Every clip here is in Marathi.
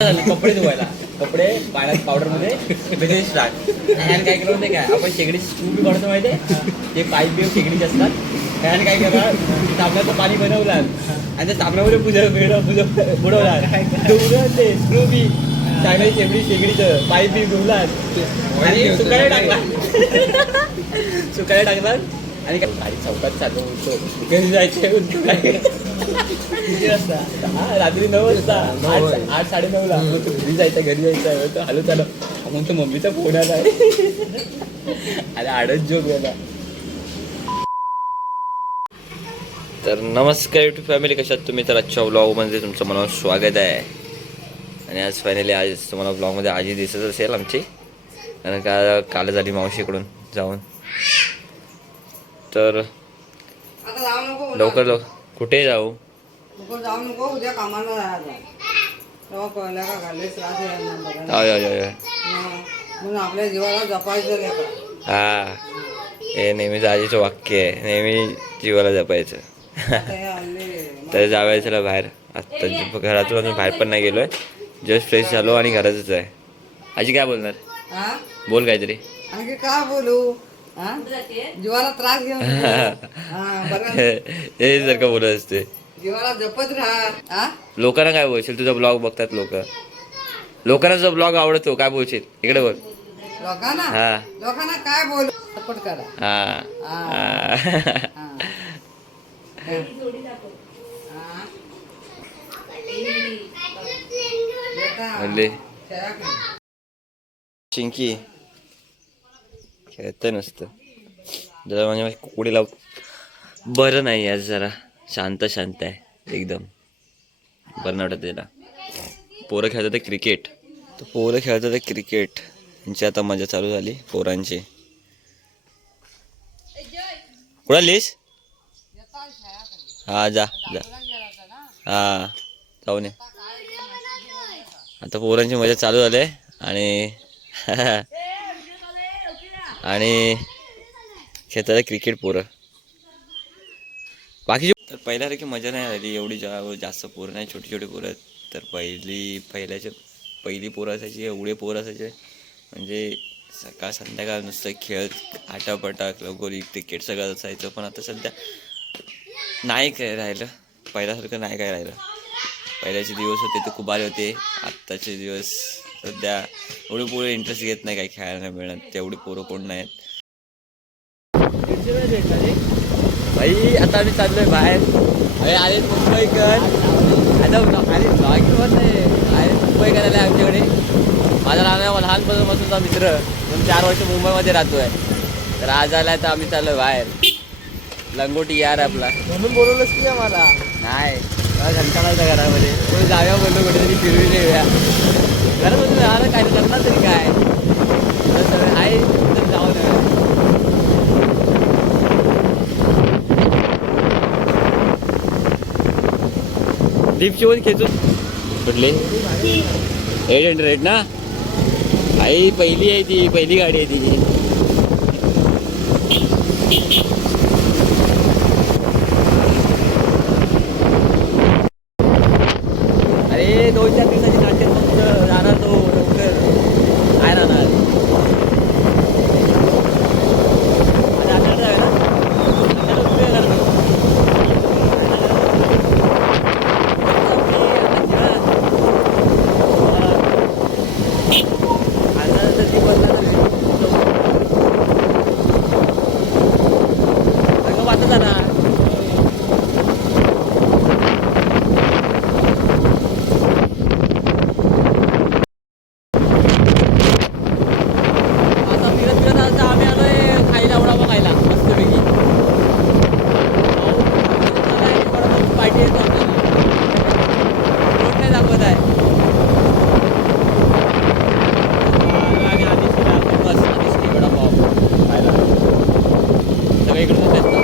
कपडे धुवायला. कपडे पाण्यात पावडरमध्ये भिजवून स्टार्ट ह्याने काय केलं माहिती काय आपण शेगडीची स्क्रू बी काढतो माहिती ते पाईप बी शेगडीचे असतात. ह्याने काय केलं तांब्याचं पाणी बनवलं आणि त्या तांब्यामध्ये पुजं वेळ पुजं बुडवला डुबलं ते स्क्रू बी. चांगली शेगडी शेगडीचं पाईप बी डुबला आणि सुकाळे टाकला सुकाळे टाकला आणि काय? चौकात चालू होतो. घरी जायचं किती वाजता? हा रात्री नऊ वाजता. आठ आठ साडे नऊ ला तू घरी जायचं घरी जायचं. तर हॅलो चालो मग तो मम्मीचा फोन आला अरे आडच जोक गेला तर नमस्कार युट्यूब फॅमिली कशात तुम्ही? तर आजच्या व्लॉगमध्ये तुमचं मनावर स्वागत आहे. आणि आज फायनली आज तुम्हाला ब्लॉगमध्ये आजी दिसत असेल आमची. कारण का काल झाली मावशीकडून जाऊन. तर. लवकर लवकर कुठे जाऊ? नको जाऊ नको. उद्या कामाला आपल्या जीवाला जपायचं. हा. हे नेहमीच आजीचं वाक्य आहे. नेहमी जीवाला जपायचं. तर जाऊया चला बाहेर. आत्ता घरातून अजून बाहेर पण नाही गेलोय. जस्ट फ्रेश झालो आणि घरातच आहे. आजी काय बोलणार? बोल काहीतरी. आणखी काय बोलू? जीवाला त्रास घेऊन. हा बरं जर का बोलत असते जीवाला जपत राहा हा लोकांना काय बोलशील तुझा ब्लॉग बघतात लोक लोकांना तुझा ब्लॉग आवडतो काय बोलशील इकडे बोल लोकांना हा लोकांना काय बोलू सपोर्ट करा हा हा. हा. हा. बेटा, म्हणले खेळा की. चिंकी खेळत नसतं. जरा म्हणजे माझ्या कुकडीला बरं नाही आज जरा शांत शांत आहे एकदम. बरं नाही वाटत त्याला पोरं खेळतात ते क्रिकेट तर पोरं खेळतात ते क्रिकेट यांची आता मजा चालू झाली पोरांची. कुठं आलीस? हा जा जा. हा जाऊन ये. आता पोरांची मजा चालू झाली आहे आणि आणि खेळतात क्रिकेट पोरं. बाकीचे तर पहिल्यासारखी मजा नाही आली एवढी जा जास्त पोरं नाही छोटी छोटी पोरं तर पहिली पहिल्याच्या पहिली पोरं असायची एवढे पोरं असायचे म्हणजे सकाळ संध्याकाळ नुसतं खेळत आटापटाक लगोरी क्रिकेट सगळं असायचं. पण आता सध्या नाही काय राहिलं. पहिल्यासारखं नाही काय राहिलं. पहिल्याचे दिवस होते ते खूप भारी होते. आत्ताचे दिवस सध्या एवढे पोरं इंटरेस्ट घेत नाही काही खेळायला नाही मिळत तेवढी पोरं कोण नाहीत. भाई आता आम्ही चाललोय बाहेर. अरे आले मुंबईकर आता आले ब्लॉगिंग वर नाही. आले मुंबईकर आले आमच्याकडे. माझा लहान लहानपणापासूनचा मित्र. पण चार वर्ष मुंबईमध्ये राहतोय. तर आज आलाय तर आम्ही चाललोय बाहेर. लंगोटी यार आपला. म्हणून बोलवलंस की आम्हाला? नाही. काय कंटाळा घरामध्ये? कोणी जाऊया बोललो कुठेतरी फिरवून येऊया. घरात बसून राहिलं काय करणार तरी काय? तर सगळं आहे तर जाऊन येऊया दीपची पण खेचून कुठली? एट हंड्रेड ना? आई पहिली आहे ती पहिली गाडी आहे ती अरे दोन चार दिवसाची नाट्य मग राहणार तो लवकर काय राहणार आता आपल्याला जाऊया ना? आपल्याला कुठे येणार तो? आता तर ती बदला तर अगं वाटत ना आता फिरत फिरत आता आम्ही आलोय खायला वडापाव खायला मस्तपैकी पार्टी येतो रोड नाही दाखवत आहे आणि आधीच गेला आपण बस आधीच गेला वडापाव खायला सगळं इकडूनच येतं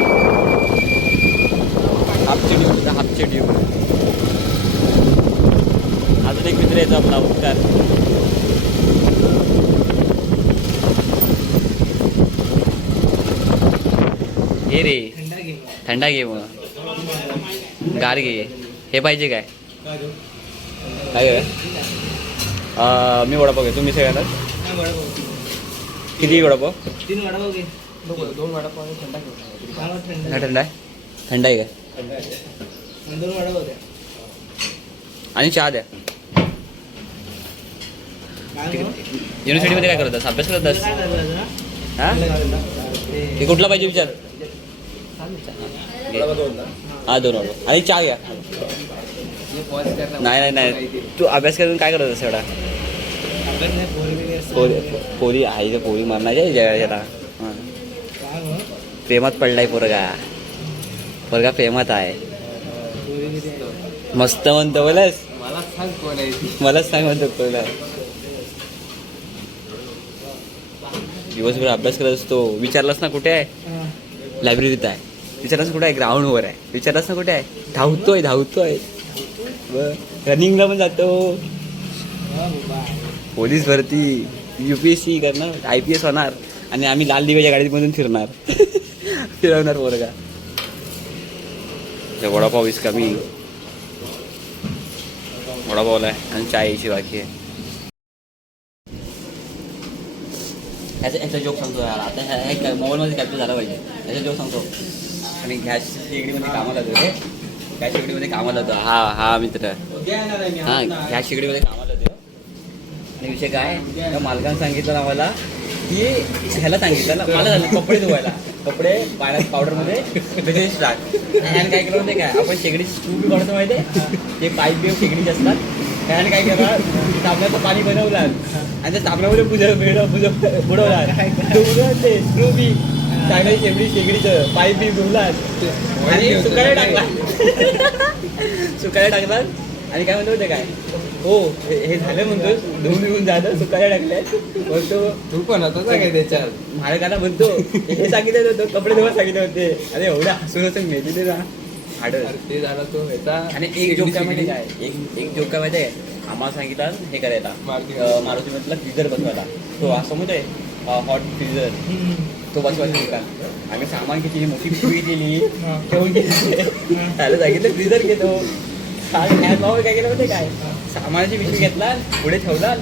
हाफ चिडी होतं हाफ चिडी अजून एक मित्र येतो आपला उपकार घे रे. थंडा घे. मग गार घे. हे पाहिजे काय? काय मी वडापाव घेतो. मी सगळ्यांना? किती वडापाव? तीन वडापाव घे. दोन वडापाव आणि थंडा हा, थंड. हा थंड आहे? थंड आहे काय आणि दोन वडापाव द्या. आणि चहा द्या? युनिव्हर्सिटीमध्ये काय करत अभ्यास करत? हा? ते कुठला पाहिजे विचार? हा दोन वडापाव आणि चहा घ्या. नाही नाही नाही. तू अभ्यास करून काय करत एवढा? पोरी बिरी असतात. पोरी पोरी आईचं पोरी मारण्याच्या जगाच्या प्रेमात पडलाय पोरगा. पोरगा प्रेमात आहे. मस्त म्हणतो बोलस. मला सांग कोण आहे. मलाच सांग म्हणतो दिवसभर अभ्यास करत असतो. विचारलास ना कुठे आहे? लायब्ररीत आहे. विचारलास कुठे आहे? ग्राउंडवर आहे. विचारास ना कुठे आहे? धावतोय धावतोय. रनिंगला पण जातो. पोलीस भरती. यू पी एस सी करणार. आय पी एस होणार. आणि आम्ही लाल दिव्याच्या गाडीमधून फिरणार. फिरवणार पोरगा. का वडापाव इज कमी वडापावला आहे आणि चायची बाकी आहे. ह्याचा ह्याचा जोक सांगतो यार. आता ह्या ह्या मोबाईलमध्ये कॅप्चर झाला पाहिजे. ह्याचा जोक सांगतो. आणि गॅस शेगडीमध्ये कामाला होतो रे. गॅस शेगडीमध्ये कामाला होतो हा हा मित्र. हा गॅस शेगडीमध्ये कामाला होतो आणि विषय काय? त्या मालकानं सांगितलं आम्हाला की ह्याला सांगितलं ना मला झालं कपडे धुवायला. कपडे पाण्यात पावडरमध्ये बिझनेस स्टार्ट काय केलं माहिती काय आपण शेगडी स्टू बी काढतो माहिती ते पाईप बी शेगडीचे असतात. ह्याने काय केलं? तांब्याचं पाणी बनवलं. आणि त्या तांब्यामध्ये बुज बुड बुडवला ते स्क्रू बी चांगली शेगडी शेगडीचं. पाईप बी बुडलात आणि सुकायला टाकला सुकायला टाकला आणि काय म्हणतो ते काय? हो हे झालं म्हणतो. धुवून बिवून झालं सुकायला टाकलंय. म्हणतो तू पण होता काय त्याच्यात मालकाला म्हणतो हे सांगितलं होतं कपडे धुवा सांगितले होते. अरे एवढा हसून हसून ना. हाडं ते झाला तो ह्याचा आणि एक जोक काय एक एक जोक काय माहिती आहे आम्हाला सांगितलं हे करायला. मारुती. मारुती मधला फ्रीजर बसवायला. तो असं म्हणतोय हॉट फ्रीजर हम्म. तो बसवायचा आम्ही सामान किती मोठी केली. हा. ठेवून गेली त्याला सांगितलं फ्रीजर घेतो. भाऊ काय केलं माहिती काय? सामानाची पिशवी घेतला पुढे ठेवला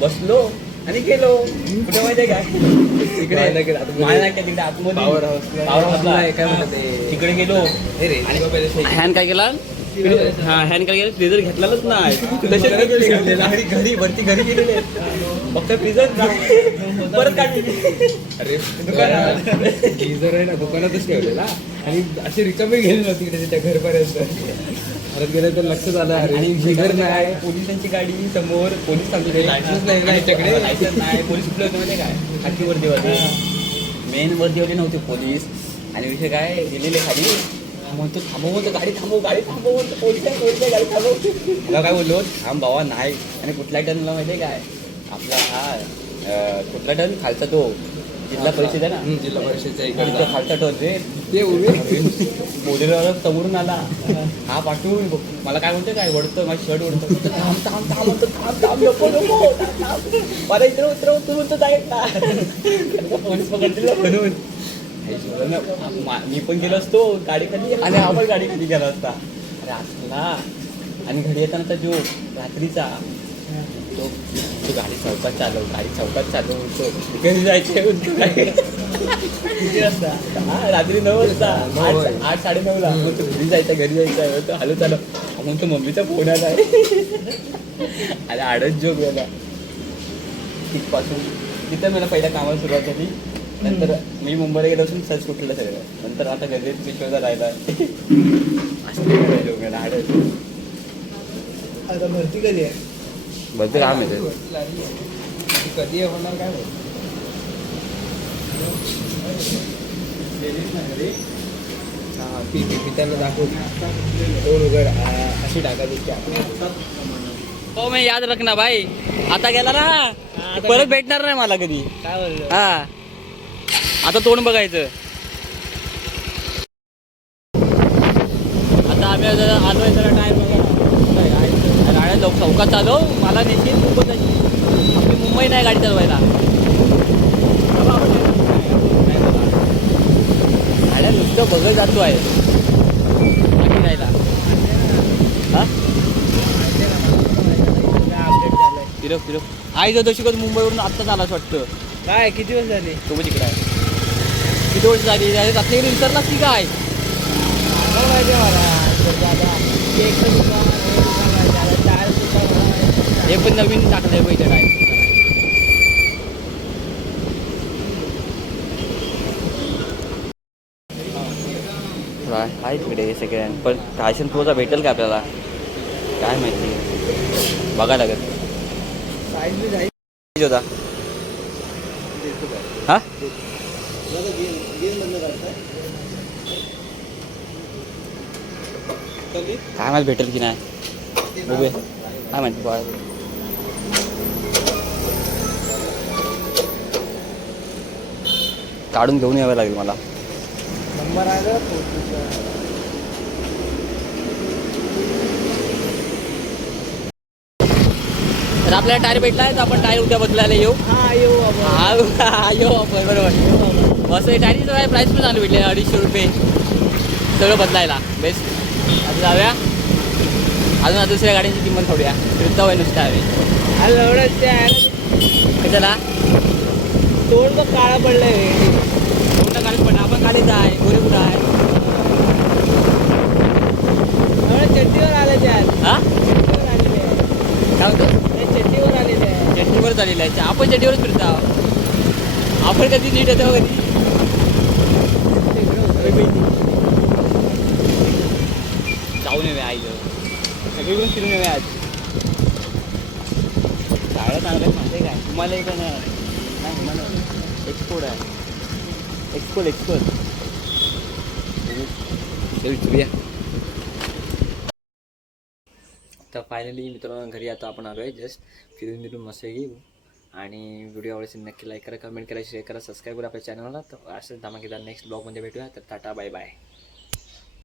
बसलो. आणि गेलो. कुठे माहितीये काय नाक्यात तिकडे आतमध्ये. काय म्हणतात? तिकडे गेलो. हे. हॅन काय केला? हा हॅन काय केलं? फ्रीजर घेतलेलंच नाही. ठेवलेला. घरी वरती घरी गेलेले. फक्त फ्रीजर परत काढली. अरे दुकानात. गिझर आहे ना दुकानातच ठेवलेला. आणि अशी रिकामी गेली नव्हती तिकडे त्याच्या घरपर्यंत. परत गेलं तर लक्षात आलं अरे आणि गिझर नाही. पोलिसांची गाडी समोर पोलीस सांगतो License नाही का याच्याकडे? लायसन्स नाही. पोलीस कुठले होते माहिती काय खाकी वर्दी होते मेन वर्दी होते नव्हते पोलीस. आणि विषय काय? गेलेले खाली. म्हणतो थांबव म्हणतो गाडी थांबव गाडी थांबव म्हणतो पोलीस आहे पोलीस आहे गाडी थांबव. मला काय बोललो? थांब बाबा नाही. आणि कुठल्या टर्नला माहिती आहे काय? आपला हा कुठला टर्न खालचा तो. जिल्हा परिषद आहे ना? जिल्हा परिषदच्या खालचा टर्न रे ते उभे. बोलेरो समोरून आला. हा. पाठवून बघ. मला काय म्हणतो काय वडतं माझी शर्ट वडतं. म्हणतो, थांब थांब थांब म्हणतो थांब थांब नको नको थांब, थांब. मला इकडे उतरव तू म्हणतो जाय का आणि तो पोलीस पकडतील म्हणून मा- पण गेलो असतो गाडी खाली आणि हा पण गाडी खाली गेला असता. अरे असला. आणि घरी येताना जो रात्रीचा तो तो गाडी चौकात चालव गाडी चौकात चालव म्हणतो. घरी जायचे किती वाजता? हा, रात्री नऊ वाजता. आठ साडे नऊ ला म्हणतो घरी जायचं घरी जायचं म्हणतो हॅलो चालव. अहो, म्हणतो मम्मीचा फोन आला. आणि आडच जोक गेला तिथपासून तिथं मला पहिल्या कामाला सुरुवात झाली. नंतर मी मुंबईला गेलो असून सर्च कुठलं सगळं नंतर आता गजरेत पिशव्याचा राहिला गेला आडच. आता भरती कधी आहे? बद्दल काम येते कधी होणार काय. हा, ती ती- ती त्यांना दाखवली दोन उघड आ, अशी टाकायची हो मी याद रखना भाई. आता गेला ना? परत भेटणार नाही मला कधी. काय बोललो? हा. आता तोंड बघायचं. आता आम्ही जरा आलोय जरा टाइम चौकात चालव मला नेशील मुंबईत. आपली मुंबई नाही गाडी चालवायला. गाड्या नुसतं बघत जातो आहे. बाकी राहिला. हा? अपडेट झालंय फिरव फिरव. आई जो शिकत मुंबईवरून आत्ताच आलाच वाटतं. काय किती वर्ष झाले? तो पण इकडे आहे. किती वर्ष झाली? रत्नागिरी विसरलास की काय? माहिती मला. हे पण नवीन टाकलंय पहिलं काय. आहे तिकडे सेकंड पण टायसन प्रोचा भेटेल का आपल्याला? काय माहिती. बघा लागत होता हा? काय माहिती भेटेल की नाही. बघूया काय माहिती बघा काढून घेऊन यावं लागेल मला. नंबर आहे? तर आपल्याला टायर भेटलाय तर आपण टायर उद्या बदलायला येऊ. हा येऊ येऊ आपण बरोबर. मस्त टायरीचं प्राईस पण चालू भेटले अडीचशे रुपये. सगळं बदलायला बेस्ट आता जाऊया. अजून दुसऱ्या गाड्यांची किंमत थोड्या फिरता होय नुसतं हवे कशाला? तोंड तर काळा पडलाय. कोणता गाडीत पण आपण गाडीत आहे. गोरे कुठं आहे? चड्डीवर आले ते हा? चड्डीवर आलेले आहे. काय होतं ते चड्डीवर आलेले आहे चट्टीवर चाललेलं आहे आपण चट्टीवरच फिरतो आहोत. आपण कधी नीट येतो कधी जाऊन येऊया आई इकडून फिरून येऊया आज. शाळा चांगलं माहिती काय? तुम्हाला एक एक्सपोर्ट आहे. एक्सपोर्ट एक्सपोर्ट फिरूया तर फायनली मित्रांनो घरी आता आपण आलो आहे जस्ट फिरून फिरून मस्त घेऊ आणि व्हिडिओ आवडीचे नक्की लाईक करा कमेंट करा शेअर करा सबस्क्राईब करा आपल्या चॅनलला तर असंच धमाकेदार नेक्स्ट ब्लॉगमध्ये भेटूया. तर टाटा बाय बाय